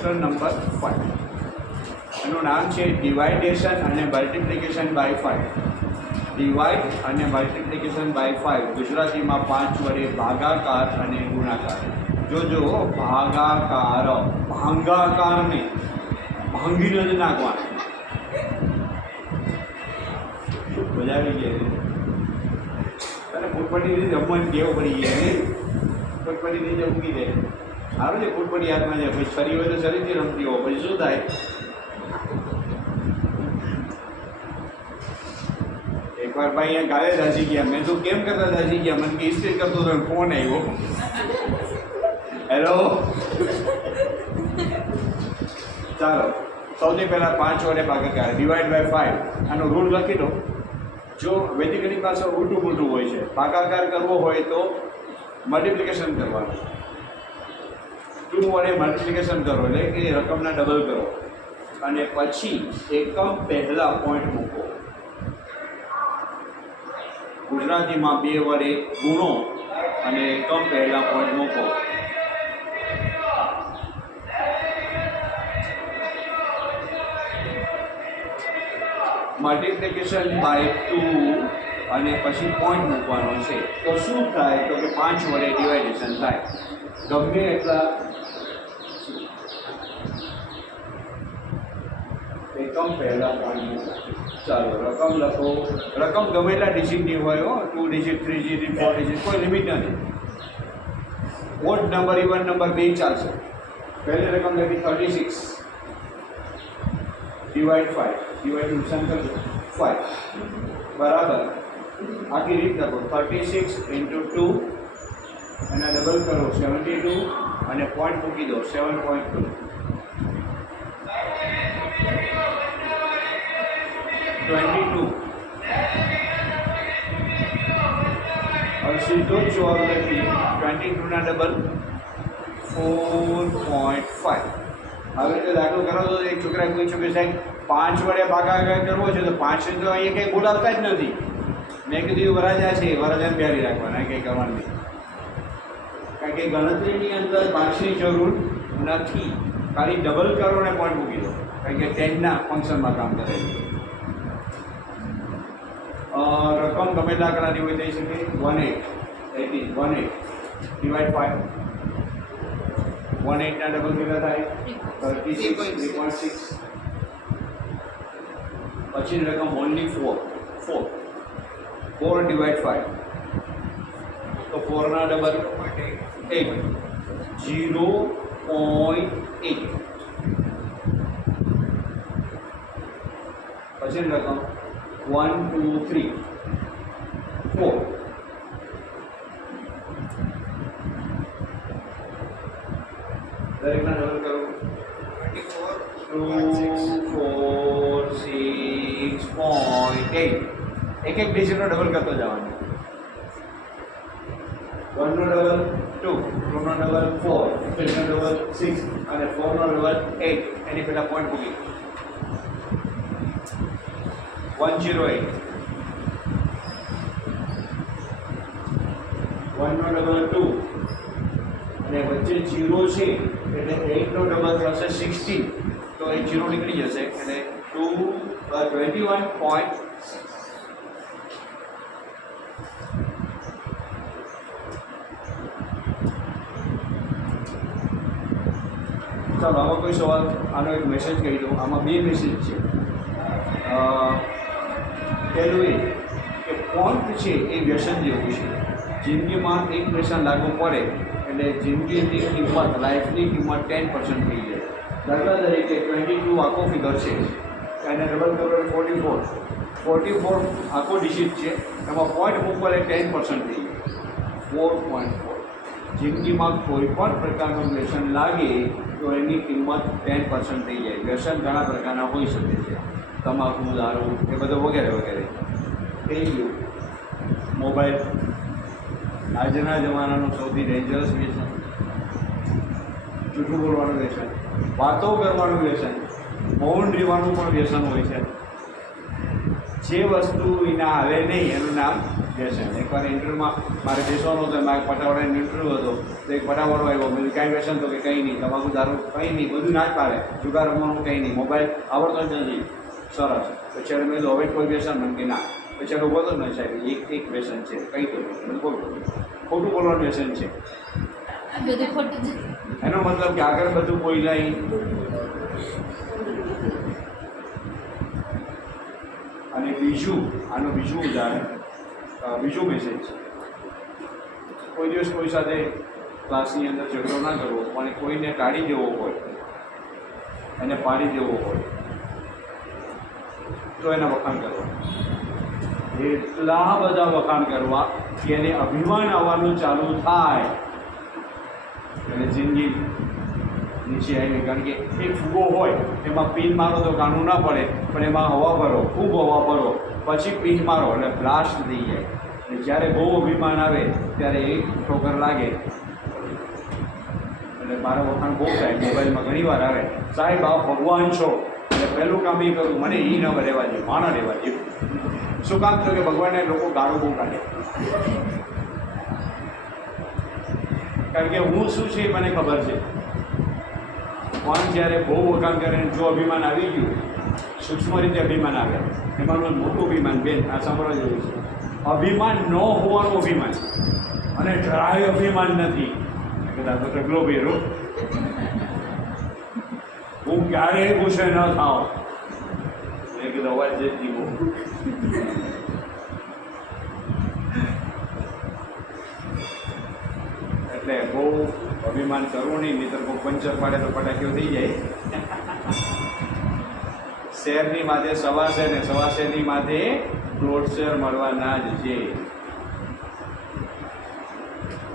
Question number 5. એનું નામ છે ડિવાઇડેશન અને મલ્ટિપ્લિકેશન બાય 5. ડિવાઇડ અને મલ્ટિપ્લિકેશન બાય 5 ગુજરાતીમાં 5 વડે ભાગાકાર અને ગુણાકાર. જોજો ભાગાકાર, ભાંગાકારને ભાંગીને જ નાખવાનું. મજા આવી ગઈ અને ફૂટપટ્ટીથી જમવાની ટેવ પડી ગઈ. ફૂટપટ્ટીથી જ મૂકી દે. સારું છે ફૂટપટ્ટી હાથમાં જાય. પછી છરી હોય તો છરીથી રમતી હોય. પછી શું થાય? એકવાર ભાઈ અહીંયા ગાલે દાસી ગયા. મેં તો કેમ કરતા દાસી ગયા? મને કે ઇસ્ત્રી કરતો હતો ફોન આવ્યો. હેલો, ચાલો સૌથી પહેલાં 5 વડે ભાગાકાર, ડિવાઈડ બાય 5. આનો રૂલ લખી દો. જો વૈદિકની પાસે ઉલટું ઉલટું હોય છે. ભાગાકાર કરવો હોય તો મલ્ટિપ્લિકેશન કરવાનું. 2 વડે મલ્ટિપ્લિકેશન કરો એટલે કે રકમના ડબલ કરો અને પછી એકમ પહેલાં પોઈન્ટ મૂકો. ગુજરાતીમાં 2 વડે ગુણો અને એકમ પહેલાં પોઈન્ટ મૂકો. મલ્ટિપ્લિકેશન બાય 2 અને પછી પોઈન્ટ મૂકવાનો છે. તો શું થાય? તો કે 5 વડે ડિવાઇડેશન થાય. ગમે એટલા એકમ પહેલા પોઈન્ટ મૂકો. ચાલો રકમ લખો. રકમ ગમે એટલા ડિજિટની હોય હો, 2 ડિજિટ, 3 ડિજિટ, 4 ડિજિટ, કોઈ લિમિટ નથી. ઓડ નંબર, ઇવન નંબર બે ચાલશે. પહેલી રકમ લખી 36 ડિવાઈડ 5. ડિવાઈડ નુકસાન કરજો 5 બરાબર આખી રીત લખો. 36 × 2 એના ડબલ કરો 72 અને પોઈન્ટ મૂકી દો 7.2. 22 और સીધો જ જવાબ લખી 22 ના ડબલ 4.5. હવે તો દાખલો કરો તો એક છોકરા પૂછ્યું કે સાહેબ 5 વડે ભાગાકાર કરવો છે તો 5 તો અહીંયા કંઈ બોલાવતા જ નથી. મેં કીધું વરાજા છે, વરાજાને બેહારી રાખવાના, કંઈ કરવાનું નહીં. કારણ કે ગણતરીની અંદર 5ની જરૂર નથી. ખાલી ડબલ કરો અને પોઈન્ટ મૂકી દો. કારણ કે 10ના ફંક્શનમાં કામ કરે છે. રકમ ગમે તે આંકડાની હોય થઈ શકે. 18 ડિવાઈડ 5. 18 ના ડબલ કેટલા થાય? 36.6. પછી રકમ ઓનલી 4 ડિવાઈડ 5. તો 4 ના ડબલ 8. 0.8. પછી રકમ 1 2 3 4. દરેકના ડબલ કરો. 2 4 6.8. એક ડિજિટનો ડબલ કરતો જવાનો. 1 નો ડબલ 2, 2 નો ડબલ 4, 3 નો ડબલ 6 અને 4 નો ડબલ 8. એની પહેલા પોઈન્ટ મૂકી 108. 1 નો ડબલ 2 અને વચ્ચે 0 છે એટલે 8 નો ડબલ થશે 16. તો એ 0 નીકળી જશે એટલે 21.6. ચાલો આમાં કોઈ સવાલ? આનો એક મેસેજ કહી દઉં. આમાં 2 મેસેજ છે. પહેલું એ કે ફોન્ટ છે એ વ્યસન જેવું છે. જિંદગીમાં એક વ્યસન લાગુ પડે એટલે જિંદગીની કિંમત, લાઈફની કિંમત 10% થઈ જાય. દાખલા તરીકે 22 આખો ફિગર છે, એને ડબલ કરો 44 આખો ડિજિટ છે, એમાં પોઈન્ટ મૂકવો એટલે 10% થઈ જાય 4.4. જિંદગીમાં કોઈ પણ પ્રકારનું વ્યસન લાગે તો એની કિંમત 10% થઈ જાય. વ્યસન ઘણા પ્રકારના હોઈ શકે છે. તમાકુ, દારૂ એ બધું વગેરે વગેરે. થઈ ગયું મોબાઈલ આજના જમાનાનું સૌથી ડેન્જરસ વ્યસન. જૂઠું બોલવાનું વ્યસન, વાતો કરવાનું વ્યસન, મૌન રહેવાનું પણ વ્યસન હોય છે. જે વસ્તુ એના હાલે નહીં એનું નામ વ્યસન. એકવાર ઇન્ટરવ્યૂમાં મારે બેસવાનું હતું, મારે પટાવાળાનો ઇન્ટરવ્યૂ હતો, તો એક પટાવાળો આવ્યો, મેં કાંઈ વ્યસન તો કે કંઈ નહીં, તમાકુ દારૂ કંઈ નહીં, બધું ના જ પાડે, જુગાર રમવાનું કંઈ નહીં, મોબાઈલ આવડતો જ નથી. સરસ. પછી મેં કીધું હવે કોઈ વ્યસન મને કે ના. પછી ઉભો તો નહીં સાહેબ, એક વ્યસન છે, કંઈ તો નહીં, ખોટું બોલવાનું વ્યસન છે. એનો મતલબ કે આગળ બધું બોલાય. અને બીજું આનું બીજું ઉદાહરણ, બીજું મેસેજ છે, કોઈ દિવસ કોઈ સાથે ક્લાસની અંદર ઝઘડો ના કરવો, પણ કોઈને કાઢી દેવો હોય, એને પાડી દેવો હોય તો એના વખાણ કરવા. એટલા બધા વખાણ કરવા કે એને અભિમાન આવવાનું ચાલુ થાય અને જિંદગી નીચે આવી. કારણ કે એક ફૂગો હોય એમાં પિન મારો તો કાણું ના પડે, પણ એમાં હવા ભરો, ખૂબ હવા ભરો, પછી પિન મારો એટલે બ્લાસ્ટ થઈ જાય. અને જ્યારે બહુ અભિમાન આવે ત્યારે એક ઠોકર લાગે. એટલે મારા વખાણ બહુ થાય, મોબાઈલમાં ઘણી વાર આવે, સાહેબ આપ ભગવાન છો. એટલે પહેલું કામ એ કરું, મને એ ન રહેવા દે, માણા રહેવા દે. શું કામ થયું કે ભગવાનને લોકો ગાળો બહુ કાઢે. કારણ કે હું શું છે એ મને ખબર છે. પણ જ્યારે બહુ વખાણ કરે જો અભિમાન આવી ગયું, સૂક્ષ્મ રીતે અભિમાન આવે, એમાંનું મોટું અભિમાન, બેન આ સાંભળવા જેવું છે. અભિમાન ન હોવાનું અભિમાન અને જરાય અભિમાન નથી. કદાચ તો ઢગલો ભેરો, હું ક્યારેય ગુસ્સે ન થાવ. એ કીધું અવાજ જ દીવો. એટલે બહુ અભિમાન કરવું નહીં, નહીં તો કોઈ પંચર પાડે તો ફટાકીઓ થઈ જાય. શેરની માથે સવા શેર ને સવા શેરની માથે દોઢ શેર મળવાના જ છે.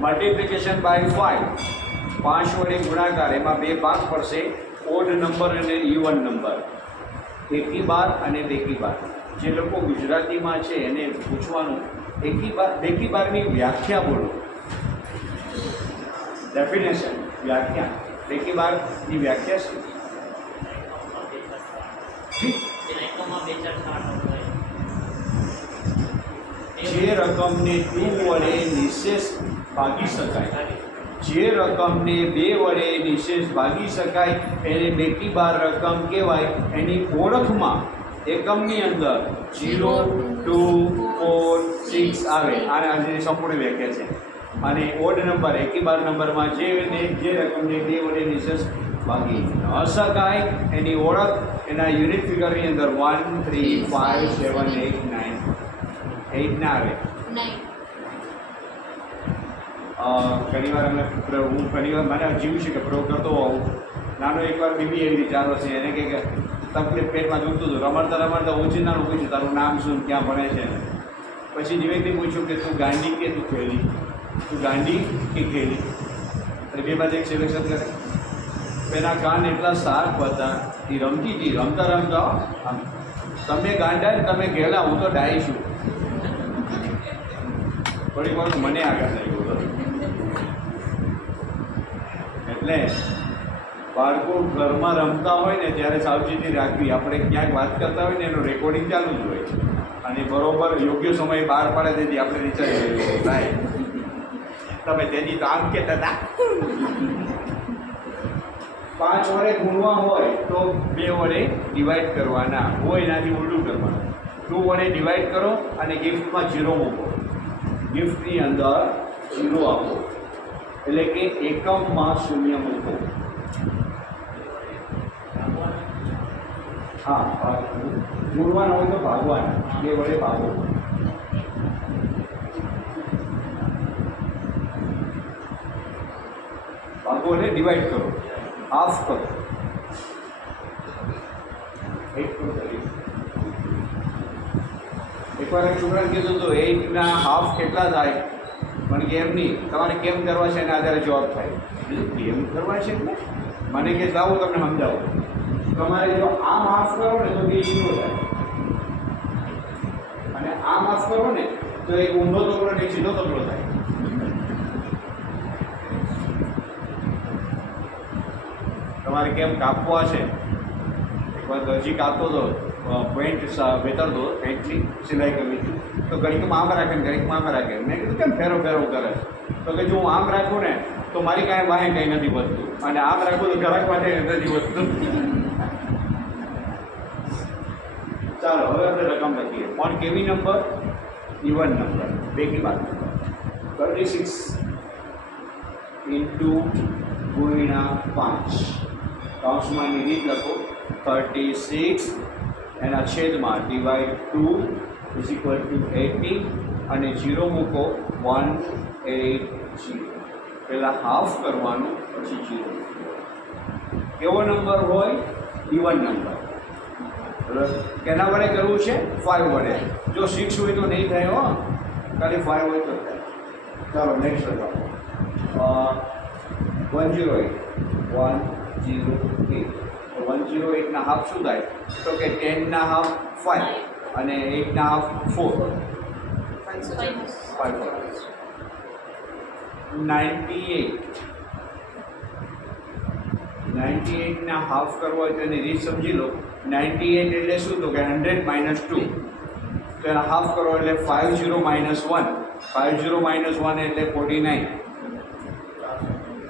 મલ્ટિપ્લિકેશન બાય 5, 5 વડે ગુણાકાર, એમાં 2 ભાગ પડશે, ઓડ નંબર અને ઇવન નંબર, એકી બાર અને બેકી બાર. જે લોકો ગુજરાતીમાં છે એને પૂછવાનું બેકી બારની વ્યાખ્યા બોલો. ડેફિનેશન, વ્યાખ્યા. બેકી બારની વ્યાખ્યા શું? જે રકમને 2 વડે નિશેષ ભાગી શકાય, જે રકમને 2 વડે નિશેષ ભાગી શકાય એને બેકી બાર રકમ કહેવાય. એની ઓળખમાં એકમની અંદર 0, 2, 4, 6 આવે. આની સંપૂર્ણ વ્યાખ્યા છે. અને ઓડ નંબર, એકી બાર નંબરમાં જે રકમને 2 વડે નિશેષ ભાગી ન શકાય એની ઓળખ એના યુનિટ ફિગરની અંદર 1, 3, 5, 7, 8, 9, 8 ના આવે. ઘણી વાર હું ઘણી વાર મને જીવું છે કે પ્રયોગ કરતો હોઉં. નાનો એકવાર બીબી એવી વિચારો છે, એને કે તકલીફ પેટમાં દુખતું હતું, રમડતા રમડતા ઓછીનાનું પૂછ્યું તારું નામ શું, ક્યાં ભણે છે. પછી ધીમેથી પૂછ્યું કે તું ગાંડી કે તું ખેલી, તું ગાંડી કે ખેલી. એટલે બે બાજુ એક સિલેક્શન કરે. પેલા કાન એટલા શાર્પ હતા, એ રમતી હતી, રમતા રમતા તમે ગાંડા ને તમે ઘેલા, હું તો ડાય છું. થોડીક વાર મને આગળ થઈ ગયું. એટલે બાળકો ઘરમાં રમતા હોય ને ત્યારે સાવચેતી રાખવી. આપણે ક્યાંક વાત કરતા હોય ને એનું રેકોર્ડિંગ ચાલુ જ હોય અને બરોબર યોગ્ય સમયે બહાર પાડે તેથી આપણે વિચારીએ થાય તમે તેથી તો આમ કહેતા હતા. 5 વડે ગુણવા હોય તો 2 વડે ડિવાઈડ કરવાના હોય, એનાથી ઉલટું કરવાનું. 2 વડે ડિવાઈડ કરો અને ગિફ્ટમાં 0 મૂકો, ગિફ્ટની અંદર 0 આપો, એટલે કે એકમમાં 0 મૂકો. હા, ગુણવાના હોય તો ભાગવાના, 2 વડે ભાગો. ભાગો એટલે ડિવાઈડ કરો, હાફ કરો. એકવાર એક છોકરાને કીધું તો 8 હાફ કેટલા થાય, પણ કે એમ નહીં, તમારે કેમ કરવા છે એના આધારે જવાબ થાય. કેમ કરવા છે એટલે મને કે લાવો તમને સમજાવો. તમારે જો આમ હાફ કરો ને તો 2 0 થાય, અને આમ હાફ કરો ને તો એક ઊંધો તકડો ને એક સીધો તકડો થાય. તમારે કેમ કાપવા છે, એકવાર દરજી કાપતો હતો, પેન્ટ વેતરતો, પેન્ટની સિલાઈ કરવી હતી. તો ઘડીકમાં આમ રાખે ને ઘડીકમાં આમ રાખે. મેં કીધું કેમ ફેરો ફેરો કરે? તો કે જો હું આમ રાખું ને તો મારી કાંઈ વાહે કંઈ નથી વધતું, અને આમ રાખું તો ઘરાક માટે નથી વધતું. ચાલો હવે આપણે રકમ લખીએ. ઓન કેવી નંબર? ઇવન નંબર, બેકી બાદ નંબર. 36 ઇન્ટુ ગુણ્યા 5, કૌંસમાંની રીત લખો. 36 એના છેદમાં ડિવાઈડ 2 ઇઝ ઇક્વલ ટુ 80, અને 0 મૂકો 180. પહેલાં હાફ કરવાનું, પછી 0. કેવો નંબર હોય? Even number. કેના વડે કરવું છે? 5 વડે. જો 6 હોય તો નહીં થાય હો, ખાલી 5 હોય તો થાય. ચાલો નેક્સ્ટ લગાવો. 108. 108. તો 108 ના હાફ શું થાય? તો કે 10 ના હાફ 5 અને 8 ના હાફ 4. 98 ના હાફ કરવો હોય તો એની રીત સમજી લો. 98 એટલે શું? તો કે 100 માઇનસ 2. તો એના હાફ કરો એટલે 50 માઇનસ 1. 50 માઇનસ 1 એટલે 49.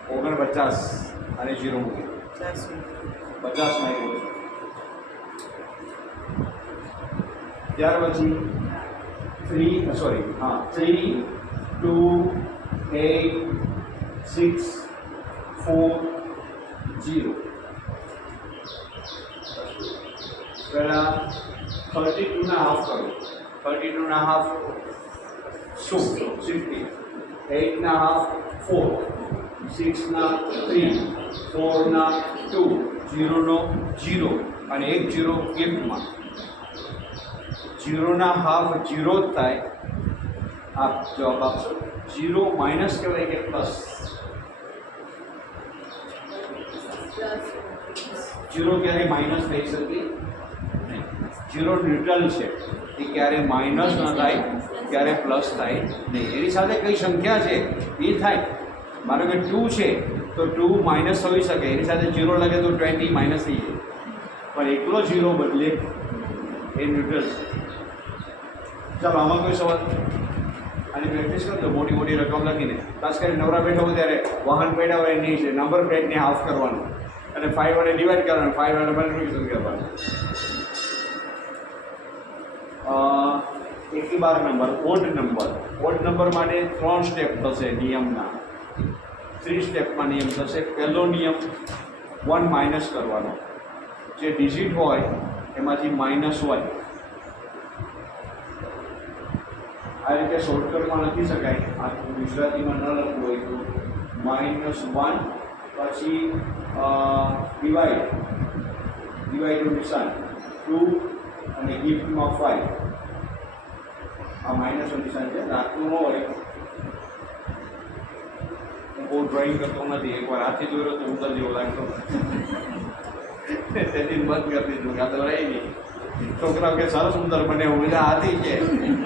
49 અને 0 મૂકી 50 માં આવ્યો. ત્યાર પછી 3 2 8 6 4 0. પહેલાં 32 ના હાફ કરો. 32 ના હાફ શું? 60. 8 ના હાફ 4, 6 ના 3, 4 ના 2, 0 નો 0 અને 1 0 ગિફ્ટમાં. 0 ના હાફ 0 જ થાય. આપ જવાબ આપશો. 0 માઇનસ કહેવાય કે પ્લસ? 0 ક્યારે માઇનસ થઈ શકે? 0 ન્યુટ્રલ છે, એ ક્યારે માઇનસ ન થાય, ક્યારે પ્લસ થાય નહીં. એની સાથે કઈ સંખ્યા છે એ થાય. માનો કે 2 છે તો 2 માઇનસ હોઈ શકે, એની સાથે 0 લાગે તો 20 માઇનસ થઈ જાય, પણ એકલો 0 બદલે એ ન્યુટ્રલ છે. ચાલો આમાં કોઈ સવાલ? આની પ્રેક્ટિસ કરજો. મોટી મોટી રકમ લખીને, ખાસ કરીને નવરા બેઠા હોય ત્યારે વાહન પડ્યા હોય એની છે નંબર પ્લેટને હાફ કરવાનું અને 5 વડે ડિવાઈડ કરવાનું, 5 વડે મલ્ટિપ્લિકેશન કરવાનું. 12 number odd number. Odd number માટે 3 સ્ટેપ થશે નિયમના. 3 સ્ટેપમાં નિયમ થશે. પહેલો નિયમ 1 માઇનસ કરવાનો. જે ડિજિટ હોય એમાંથી માઇનસ 1. આ રીતે શોર્ટકટમાં લખી શકાય. આ ગુજરાતીમાં ન લખવું હોય તો -1 પછી ડિવાઈડનું નિશાન 2 અને ગિફ્ટમાં 5. આ માઇનસનું નિશાન છે. રાખતું ન હોય. હું બહુ ડ્રોઈંગ કરતો નથી. એકવાર હાથથી દોર્યો તો ઉતર જેવો લાગતો, તેથી બંધ કરી દીધું. આ તો રહી નહીં. છોકરાઓ કે સરસ ઉંદર બને, હું બધા હાથી છે.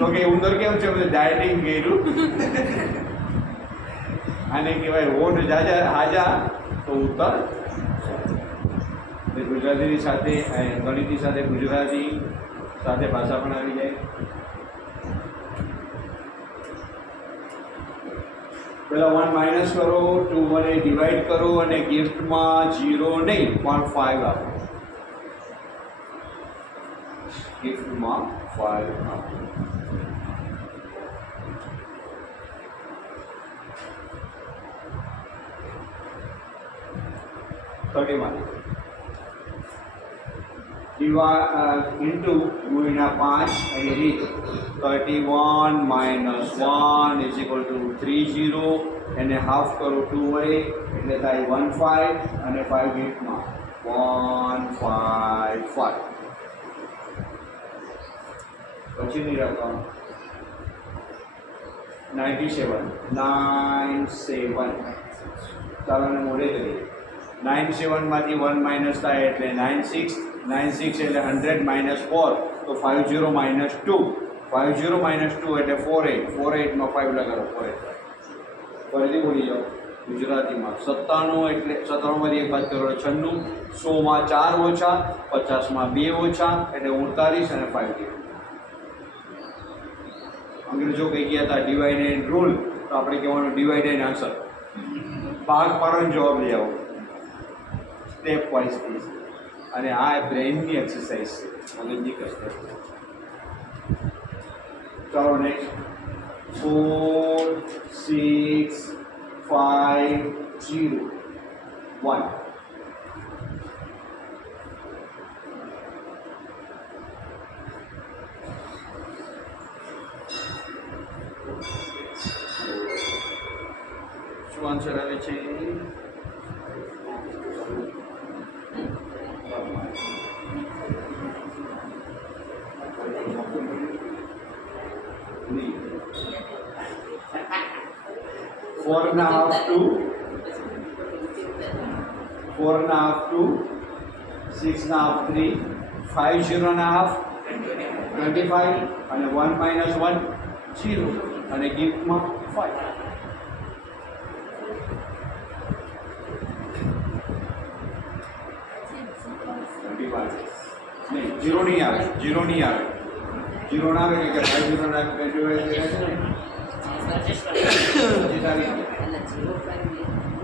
તો કે ઉંદર કેમ છે? બધું ડાયટિંગ કર્યું. આને કહેવાય ઓઢ જાજા હાજા તો ઉત્તર. ગુજરાતીની સાથે ગણિતની સાથે ગુજરાતી સાથે ભાષા પણ આવી જાય. પહેલાં 1 માઇનસ કરો, 2 વડે ડિવાઈડ કરો અને ગિફ્ટમાં 0 નહીં પણ 5 આપો. ગિફ્ટમાં 5 આપો. ઇન્ટુ ગુણ્યા 5 એની રીત. 31 માઇનસ 1 ઇઝ ઇક્વલ ટુ 30. એને હાફ કરો 2 વડે એટલે થાય 15 અને 5 ગિફ્ટમાં 155. પછીની રકમ 97. ચાલો ને મોડે કરીએ. 97 માંથી 1 માઇનસ થાય એટલે 96. 96 એટલે 100 માઇનસ 4 તો 50 માઇનસ 2. 50 માઇનસ 2 એટલે 48. 48 માં 5 લગાડો. 48 ફરીથી બોલી જાઓ ગુજરાતીમાં. 97 એટલે 97 માંથી 1 બાદ કરો 96. 100 માં 4 ઓછા, 50 માં 2 ઓછા એટલે 48 અને 5 ગિફ્ટ. અંગ્રેજો કહી ગયા હતા ડિવાઈડ એન્ડ રૂલ, તો આપણે કહેવાનું ડિવાઈડ એન્ડ આન્સર. ભાગ પાડવાનો જવાબ લઈ આવો સ્ટેપ વાઇઝ થી. અને આ બ્રેઇનની એક્સરસાઇઝ છે, મગજની કસરત. ચાલો નેક્સ્ટ. 4 6 5 0 1. શું આન્સર આવે છે? Four and a half to 4 and a half to 6 and a half 3 5 0 and a half 25 અને 1 minus 1 0 અને ગિફ્ટમાં 5. નહીં, 0 નહીં આવે, 0 નહીં આવે, 0 ના આવે કે 5 0 ના 25 છે ને.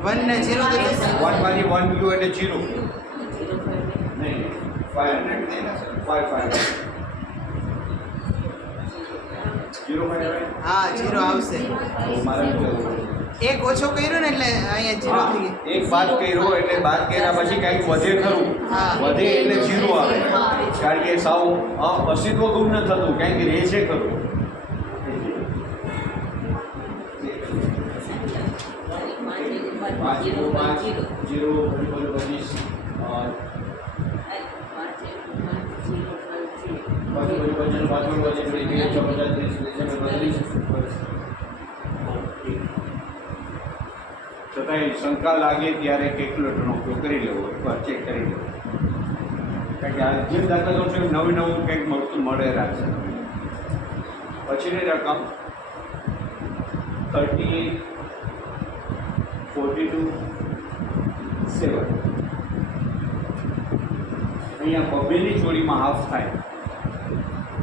1 ને 0 તો 1 માંથી 1 ગયો એટલે 0. નહીં, 5 5 0 5 આવે. હા 0 આવશે. તો મારે વિચારવું. એક ઓછો કર્યો ને એટલે અહીંયા 0 થઈ ગયું. એક બાદ કર્યો એટલે બાદ કર્યા પછી કંઈક વધે ખરું. હા. વધે એટલે 0 આવે, કારણ કે સાવ અસ્તિત્વ ગુમ ન થતું, કંઈક રહે છે ખરું. પાંચ 0 છતાંય શંકા લાગે ત્યારે કેલ્ક્યુલેટરનો ઉપયોગ કરી લેવો, એકવાર ચેક કરી લેવો. કારણ કે આ જે દાખલા કરશો એમ નવું નવું કંઈક મળે રાખશે. પછીની રકમ 38 42 7. અહીંયા બબેની જોડીમાં હાફ થાય.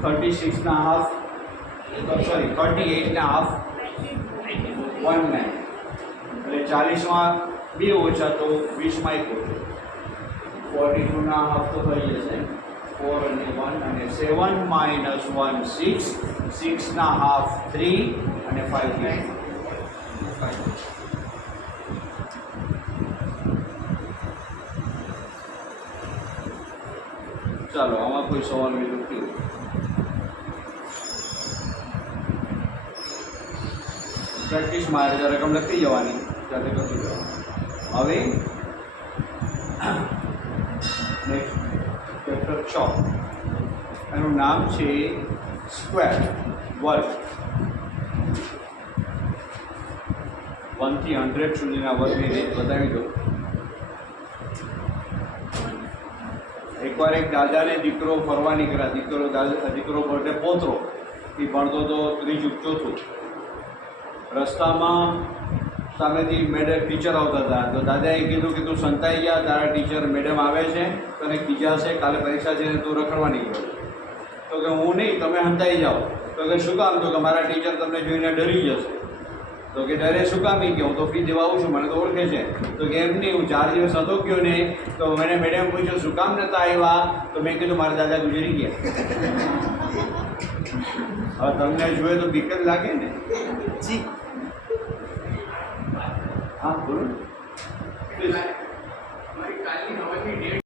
36 ના હાફ, સોરી 38 ના હાફ 19. એટલે 40માં 2 ઓછા તો 20માં 1 ઓછો. 42 ના હાફ તો થઈ જશે 4 અને 1 અને 7 minus 1 6, 6 ના હાફ 3 અને 5 9. ચાલો આમાં કોઈ સવાલ બીજો કયો? પ્રેક્ટિસ મારે રકમ લખી જવાની, જાતે કરતી જવાનું. હવે નેક્સ્ટ ચેપ્ટર 6, એનું નામ છે સ્ક્વેર, વર્ગ. 1 થી 100 સુધીના વર્ગની રીત બતાવી દો. એકવાર એક દાદાને દીકરો ફરવા નીકળ્યા. દીકરો બર્થડે પોતરો એ ભણતો તો ત્રીજું ચોથું. રસ્તામાં સામેથી ટીચર આવતા હતા, તો દાદાએ કીધું કે તું સંતાઈ ગયા, તારા ટીચર મેડમ આવે છે, તને ખીજાશે, કાલે પરીક્ષા છે ને તું રખડવા નીકળ્યો. તો કે હું નહીં, તમે સંતાઈ જાઓ. તો કે શું કામ? તો કે મારા ટીચર તમને જોઈને ડરી જશે. તો કે ડરે શું કામ? કે હું તો ફી દેવા આવું છું, મને તો ઓળખે છે. તો કે એમ નહીં, હું 4 દિવસ હતો ગયો ને, તો મને મેડમ પૂછ્યું શું કામ નહોતા આવ્યા? તો મેં કીધું મારા દાદા ગુજરી ગયા. હવે તમને જોઈએ તો બીક જ લાગે ને. જી હા બોલો.